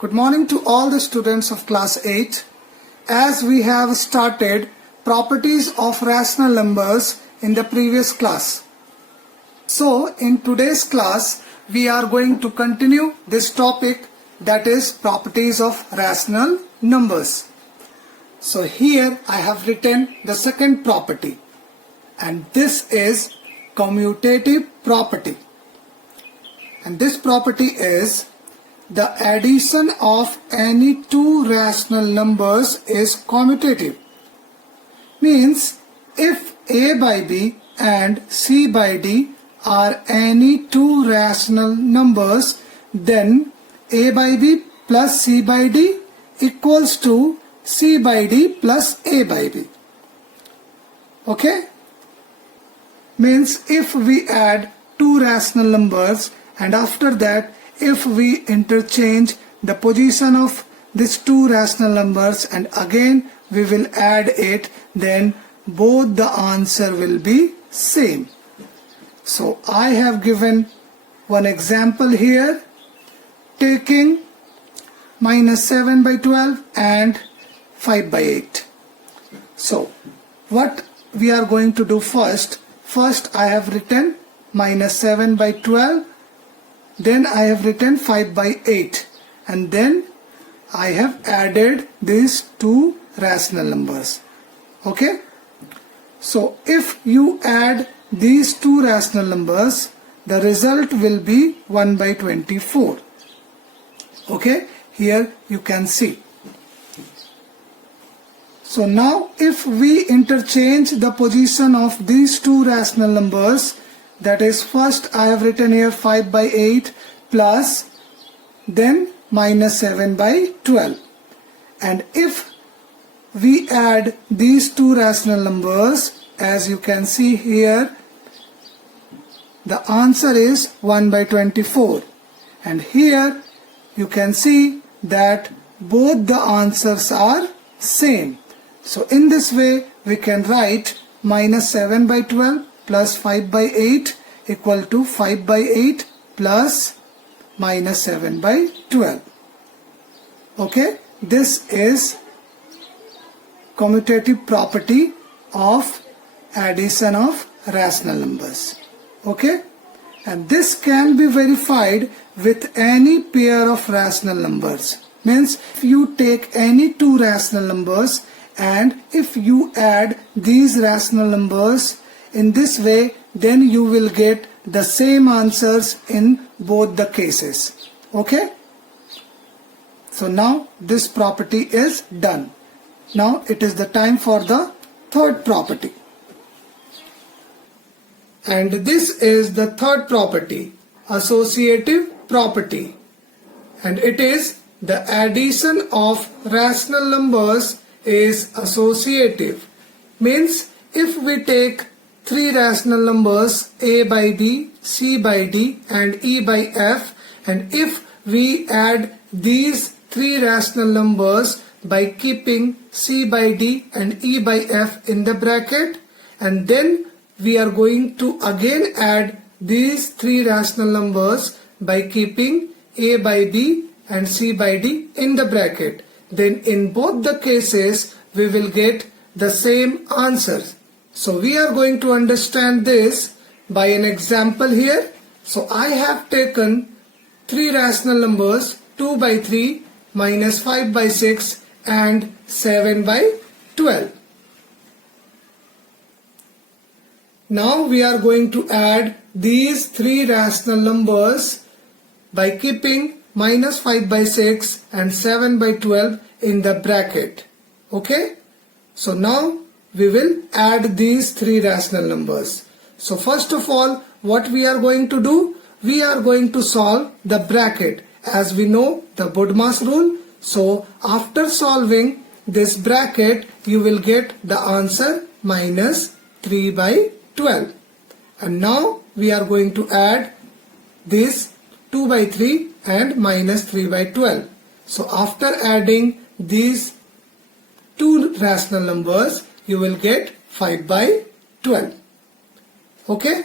Good morning to all the students of class 8. As we have started properties of rational numbers in the previous class. So in today's class we are going to continue this topic, that is properties of rational numbers. So here I have written the second property, and this is commutative property. And this property is the addition of any two rational numbers is commutative. Means if A by B and C by D are any two rational numbers, then A by B plus C by D equals to C by D plus A by B. Okay? Means if we add two rational numbers and after that if we interchange the position of these two rational numbers and again we will add it, then both the answer will be same. So I have given one example here, taking minus 7 by 12 and 5 by 8. So what we are going to do first I have written minus 7 by 12, then I have written 5 by 8, and then I have added these two rational numbers. Okay? So if you add these two rational numbers, the result will be 1 by 24. Okay? Here you can see. So now if we interchange the position of these two rational numbers, that is, first I have written here 5 by 8 plus then minus 7 by 12. And if we add these two rational numbers, as you can see here, the answer is 1 by 24. And here you can see that both the answers are same. So in this way we can write minus 7 by 12 plus 5 by 8 equal to 5 by 8 plus minus 7 by 12. Okay, this is commutative property of addition of rational numbers. Okay, and this can be verified with any pair of rational numbers. Means if you take any two rational numbers and if you add these rational numbers in this way, then you will get the same answers in both the cases. Okay? So now this property is done. Now it is the time for the third property. And this is the third property, associative property. And it is the addition of rational numbers is associative. Means if we take three rational numbers A by B, C by D and E by F, and if we add these three rational numbers by keeping C by D and E by F in the bracket, and then we are going to again add these three rational numbers by keeping A by B and C by D in the bracket, then in both the cases we will get the same answers. So we are going to understand this by an example here. So I have taken three rational numbers 2 by 3, minus 5 by 6 and 7 by 12. Now we are going to add these three rational numbers by keeping minus 5 by 6 and 7 by 12 in the bracket. Okay? So now we will add these three rational numbers. So first of all, what we are going to do? We are going to solve the bracket. As we know the Bodmas rule. So after solving this bracket, you will get the answer minus 3 by 12. And now we are going to add this 2 by 3 and minus 3 by 12. So after adding these two rational numbers, you will get 5 by 12. Okay?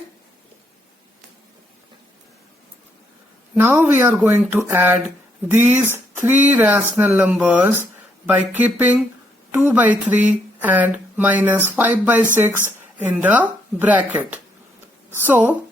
Now we are going to add these three rational numbers by keeping 2 by 3 and minus 5 by 6 in the bracket. So,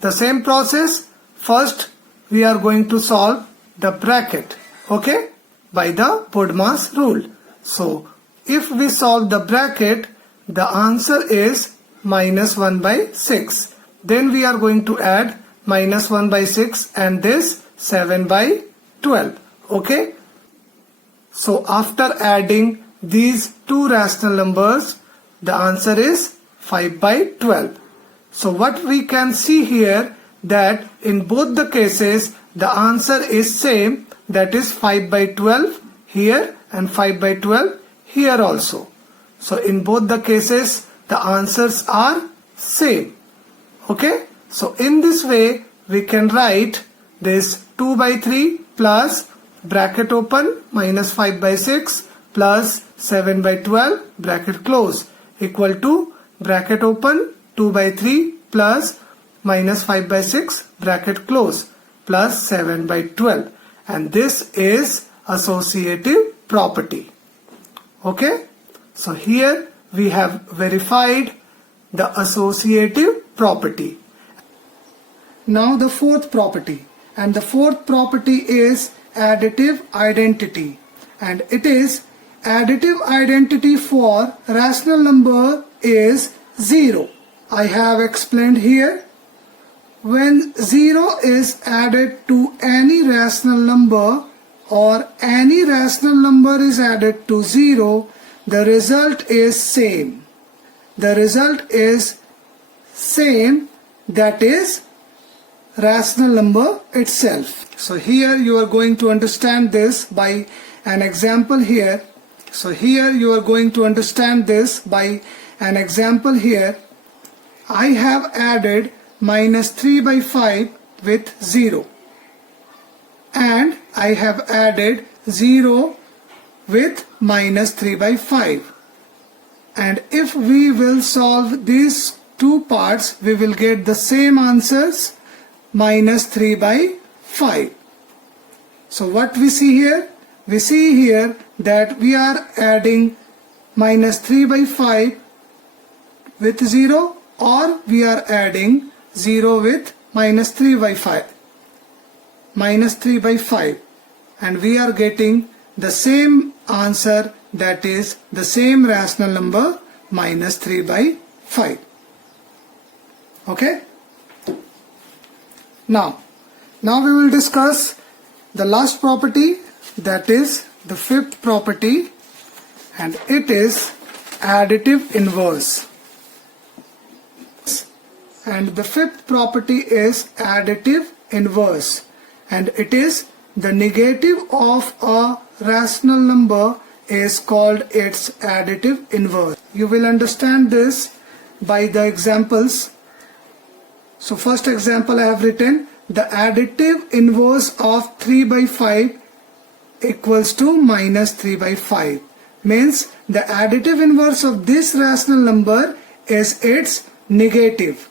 the same process, first we are going to solve the bracket, okay, by the BODMAS rule. So, if we solve the bracket, the answer is minus 1 by 6. Then we are going to add minus 1 by 6 and this 7 by 12, okay. So, after adding these two rational numbers, the answer is 5 by 12. So what we can see here, that in both the cases the answer is same, that is 5 by 12 here and 5 by 12 here also. So in both the cases the answers are same. Okay, so in this way we can write this 2 by 3 plus bracket open minus 5 by 6 plus 7 by 12 bracket close equal to bracket open 2 by 3 plus minus 5 by 6 bracket close plus 7 by 12, and this is associative property. Okay, so here we have verified the associative property. Now the fourth property, and the fourth property is additive identity, and it is additive identity for rational number is 0. I have explained here, when 0 is added to any rational number or any rational number is added to 0, the result is same. The result is same, that is rational number itself. So here you are going to understand this by an example here. So here you are going to understand this by an example here. I have added minus 3 by 5 with 0, and I have added 0 with minus 3 by 5, and if we will solve these two parts we will get the same answers, minus 3 by 5. So what we see here? We see here that we are adding minus 3 by 5 with 0, or we are adding 0 with minus 3 by 5, minus 3 by 5, and we are getting the same answer, that is the same rational number, minus 3 by 5. Okay, now we will discuss the last property, that is the fifth property, and it is additive inverse. And the fifth property is additive inverse, and it is the negative of a rational number is called its additive inverse. You will understand this by the examples. So first example I have written, the additive inverse of 3 by 5 equals to minus 3 by 5. Means the additive inverse of this rational number is its negative,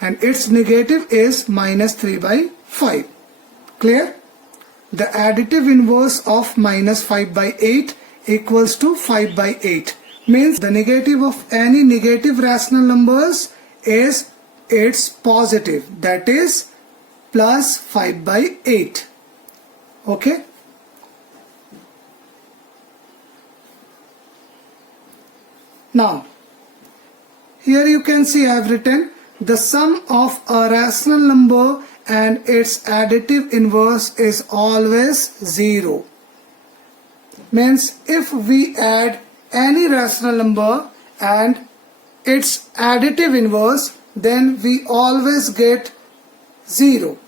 and its negative is minus 3 by 5. Clear? The additive inverse of minus 5 by 8 equals to 5 by 8. Means the negative of any negative rational numbers is its positive, that is plus 5 by 8. Okay? Now, here you can see I have written the sum of a rational number and its additive inverse is always 0. Means if we add any rational number and its additive inverse, then we always get 0.